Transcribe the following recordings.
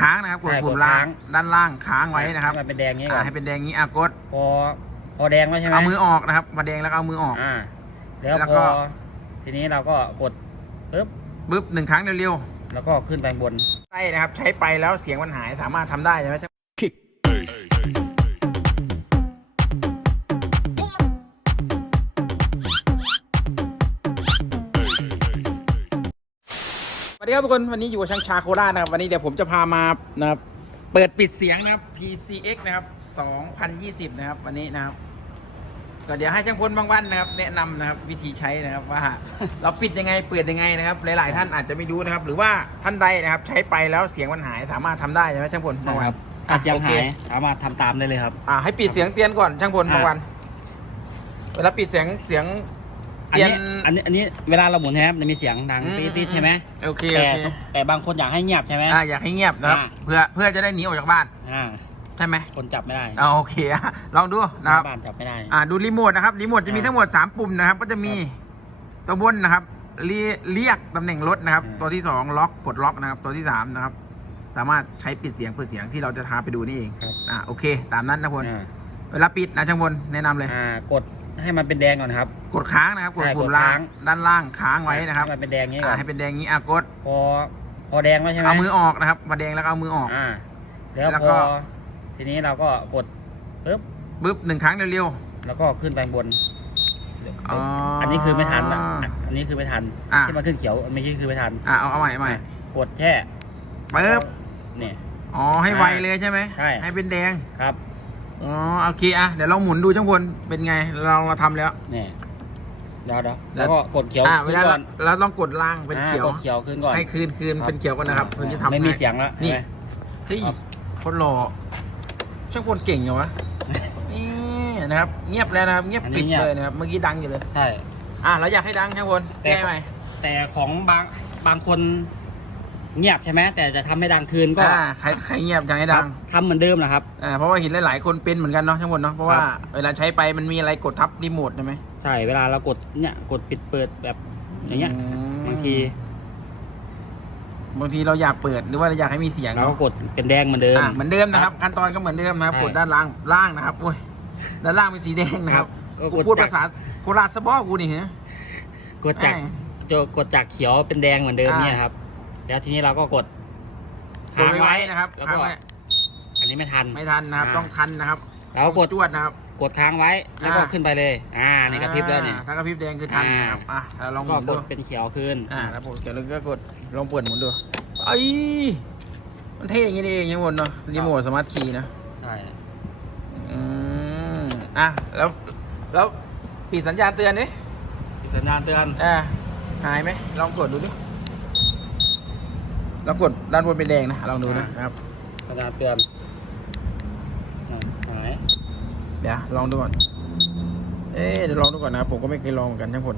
ค้างนะครับกดใช่ปุ่มกดล่าค้างง ด้านล่างค้างไว้นะครับให้มันเป็นแดงอย่างนี้ก่อ่าอนให้เป็นแดงงี้อะกดพอพอแดงแล้วใช่ไหมเอามือออกนะครับมาแดงแล้วก็เอามือออก อ่าแล้วแล้วพก็ อทีนี้เราก็กดปึ๊บปึ๊บหนึ่งครั้งเร็วแล้วก็ขึ้นไปบน ๆใช่นะครับ ใช้ไปแล้วเสียงมันหายสามารถทำได้ใช่ไหม สวัสดีครับทุกคนวันนี้อยู่กับช่างชาโคราชนะครับวันนี้เดี๋ยวผมจะพามานะครับเปิดปิดเสียงนะครับ PCX นะครับ2020 นะครับ วันนี้นะครับ ก็เดี๋ยวให้ช่างพลบางวันนะครับ แนะนำนะครับวิธีใช้นะครับว่าเราปิดยังไงเปิดยังไงนะครับ หลาย ๆ ท่านอาจจะไม่รู้นะครับ หรือว่าท่านใดนะครับ ใช้ไปแล้วเสียงมันหายสามารถทำได้ใช่ไหมช่างพลบางวันถ้าเสียงโอคหายสามารถทำตามได้เลยครับอ่าให้ปิดเสียงเตือนก่อนช่างพลอ่าบางวันเวลาปิดเสียงเสียง อันเตือนนี้อันนี้อันนี้เวลาเราหมุนแฮปจะมีเสียงดังอืมปี๊ดๆใช่ไหมโอเคแต่โอเค แต่บางคนอยากให้เงียบใช่ไหม อ่าอยากให้เงียบนะครับ อ่า เพื่อเพื่อจะได้หนีออกจากบ้านอ่า ใช่ไหมคนจับไม่ได้อ่าโอเคอะลองดูนะครับ บ้านจับไม่ได้ อ่าดูรีโมทนะครับรีโมทจะมีอ่าทั้งหมด 3 ปุ่มนะครับ ก็จะมีตัวบนนะครับเรียเรียกตำแหน่งรถนะครับ อ่า ตัวที่ 2 ล็อกปลดล็อกนะครับ ตัวที่ 3 นะครับ สามารถใช้ปิดเสียงเปิดเสียงที่เราจะทาไปดูนี่เองครับอ่าโอเค ตามนั้นนะพลอ่า เวลาปิดนะช่างพลแนะนำเลย อ่ากดให้มันเป็นแดงก่อนครับ กดค้างนะครับ กดใช่ปุ่มกดล่าค้างงด้านล่างค้างไว้นะครับให้มันเป็นแดงอย่างนี้ก่อ่าอนให้เป็นแดงงี้อะกด พอ พอแดงแล้วใช่ไหมเอามือออกนะครับมาแดงแล้วก็เอามือออก อ่า แล้วแล้วพก็อทีนี้เราก็กดปึ๊บปึ๊บหนึ่งครั้งเร็วแล้วก็ขึ้นไปบนอ๋ออัอันนี้คือไม่ทันอะ อันนี้คือไม่ทันอะที่มันขึ้นเขียวเมื่อกี้คือไม่ทันๆอ่าเอาเอาใหม่เอาใหม่ กดแค่ปึ๊บ เนี่ย อ๋อให้ไวเลยใช่ไหมใช่ให้เป็นแดง ครับ อ๋อโอเคอะเดี๋ยวเราหมุนดูช่างพลเป็นไง เราเราทำแล้ว เนี่ยเดี๋ยวเดี๋ยวแล้แล้ววก็กดเขียวอ่าเวขึ้นลาก่เราอนเราต้องกดล่างเป็นอ่าเขียว กดเขียวขึ้นก่อน ให้คืนคืนเป็นเขียวก่อนนะครับเพื่อจะทำไม่มีให้เสียงแล้วนี่เห็ไหม เฮ้ยครับคนหล่อช่างพลเก่งเหรอวะนี่นะครับ เงียบแล้วนะครับ เงียบอันกรินี้บเงียบเลยนะครับเมื่อกี้ดังอยู่เลย ใช่ อะเราอยากให้ดังช่างพลแต่ แก้ไหมแต่ของบางบางคน เงียบใช่ไหมแต่จะทำให้ดังคืนก็อ่าใครใครเงียบอยากให้ดังครับทำเหมือนเดิมนะครับ อ่าเพราะว่าเห็นหลายๆคนเป็นเหมือนกันเนาะช่างพลเนาะเพราะว่าครับเวลาใช้ไปมันมีอะไรกดทับรีโมทใช่ไหม ใช่เวลาเรากดเนี่ยกดปิดเปิดแบบอย่างเงี้ยอืม บางทีบางทีเราอยากเปิดหรือว่าเราอยากให้มีเสียงเราเนาะก็กดเป็นแดงเหมือนเดิม อ่าเหมือนเดิมนะครับ ขั้นตอนก็เหมือนเดิมนะครับใช่กดด้านล่างล่างนะครับโอ้ยด้านล่างเป็นสีแดงนะครับก็กูกดพูดจาก ภาษาโคราชสะบอกกูนี่เหรอ กดจากอ่า จะกดจากเขียวเป็นแดงเหมือนเดิมอ่าเนี่ยครับ แล้วทีนี้เราก็กดกดไว้ไว้นะครับแล้วค้างก็ไว้อันนี้ไม่ทันไม่ทันนะครับอ่าต้องทันนะครับเรากดจวดนะครับ กดค้างไว้แล้วก็อ่าขึ้นไปเลย อ่านี่กระพริบแล้วเนี่ยอ่าถ้ากระพริบแดงคือทันนะครับอะเราลองหก็มุนกดูดเป็นเขียวขึ้นอ่าแล้วผมเดี๋ยวเราก็กดลองเปิดหมุนดูไอ้ยมันเท่อย่างนี้นี่เองยังหมดเนาะรีโมทสมาร์ทคีย์นะใช่อืมอะแล้วแล้วปิดสัญญาณเตือนดิปิดสัญญาณเตือนอ่าหายไหมลองกดดูดิ ลองกดด้านบนเป็นแดงนะลองดูนะครับสัญญาณเตือนอ่าหายเดี๋ยวลองดูก่อน เอ๊ะเดี๋ยวลองดูก่อนนะครับผมก็ไม่เคยลองเหมือนกันทั้งคน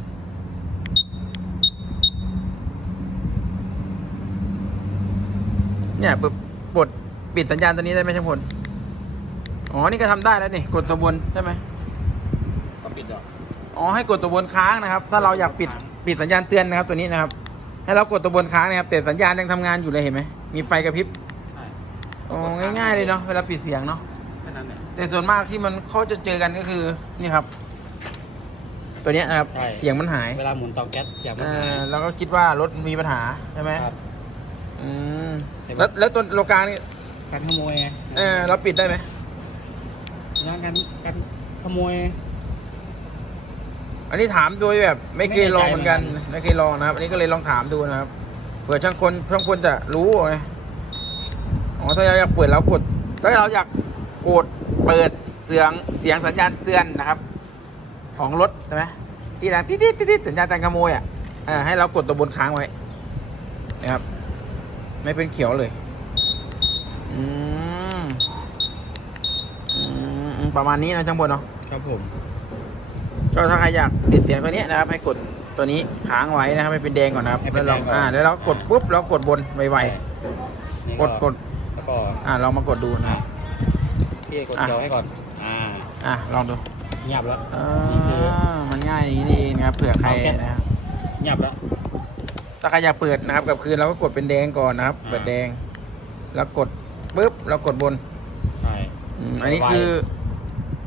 เนี่ยปึ๊บปลดปิดสัญญาณตัวนี้ได้ไหมช่างพลอ๋อ นี่ก็ทำได้แล้วนี่ กดตัวบนใช่ไหมก็ปิดอะอ๋อ ให้กดตัวบนค้างนะครับ ถ้าเราอยากปิดค้างปิดสัญญาณเตือนนะครับตัวนี้นะครับ ให้เรากดตัวบนค้างนะครับแต่สัญญาณยังทำงานอยู่เลยเห็นไหมมีไฟกระพริบใช่อ๋อง่ายๆเลยเนาะเวลาปิดเสียงเนาะแค่นั้นแหละ แต่ส่วนมากที่มันเขาจะเจอกันก็คือนี่ครับ ตัวเนี้ยนะครับใช่ เสียงมันหายเวลาหมุนเตาแก๊สเสียงมันเอหายอแล้วก็คิดว่ารถมีปัญหาใช่ไหมครับ อืมแต่แล้วแล้วตัวโลกลางนี่การขโมยไงเออเราปิดได้ไหมงานการการขโมย อันนี้ถามโดยแบบไม่เคยไม่แน่ใจลองเหมือนกันเหมือนกันไม่เคยลองนะครับ อันนี้ก็เลยลองถามดูนะครับเผื่อช่างคนช่างคนจะรู้ไงอ๋อถ้าเราอยากเปิดเรากดถ้าเราอยากกดเปิดเสียงเสียงสัญญาณเตือนนะครับ ของรถใช่ไหมที่ดังติ๊ดติ๊ดติ๊ดติ๊ดสัญญาณการขโมยอะเออให้เรากดตัวบนค้างไว้นะครับ ไม่เป็นเขียวเลยอืมอืมอืมประมาณนี้นะช่างบนเนาะครับผม ก็ถ้าใครอยากติดเสียงตัวนี้นะครับ ให้กดตัวนี้ค้างไว้นะครับให้เป็นแดงก่อนนะครับให้เป็แล้วนเราแดงก่อน อ่าแล้วเรากดปุ๊บเรากดบนไวนี่ๆกดกดแล้วก็อ่าลองมากดดูนะครับพี่กดอะเขียวให้ก่อน อ่าอ่าลองดูเงียบแล้ว อ่านี่คือมันง่ายอย่างนี้นี่เองนะครับเผื่อใครเอาแค่นะครับเงียบแล้ว ถ้าใครอยากเปิดนะครับกับคืนเราก็กดเป็นแดงก่อนนะครับอ่าเปิดแดง แล้วกดปุ๊บแล้วกดบนใช่ อืมอันนี้ไวคือ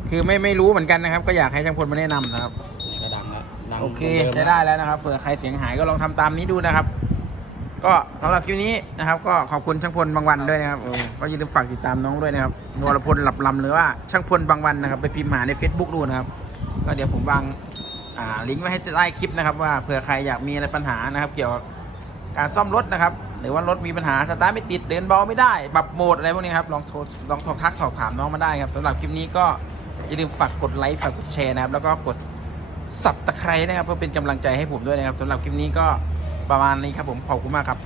คือไม่ไม่รู้เหมือนกันนะครับ ก็อยากให้ช่างพลมาแนะนำนะครับนี่ก็ดังแล้วดังโอเคหมืนใช้มได้แล้วนะครับเผื่อใครเสียงหายก็ลองทำตามนี้ดูนะครับ ก็สำหรับคลิปนี้นะครับ ก็ขอบคุณช่างพลบางวันด้วยนะครับเออก็อย่าลืมฝากติดตามน้องด้วยนะครับวรพลหลับลำหรือว่าช่างพลบางวันนะครับ ไปพิมพ์หาใน Facebook ดูนะครับก็เดี๋ยวผมวางอ่าลิงก์ไว้ให้ใต้คลิปนะครับ ว่าเผื่อใครอยากมีอะไรปัญหานะครับ เกี่ยวกับการซ่อมรถนะครับ หรือว่ารถมีปัญหาสตาร์ทไม่ติดเดินเบาไม่ได้ปรับโหมดอะไรพวกนี้ครับลองโทรลองโทรทักสอบถามน้องมาได้ครับสำหรับคลิปนี้ก็ อย่าลืมฝากกดไลค์ฝากกดแชร์นะครับ แล้วก็กดสับตะไคร้นะครับเพื่อเป็นกำลังใจให้ผมด้วยนะครับสำหรับคลิปนี้ก็ประมาณนี้ครับผมขอบคุณมากครับ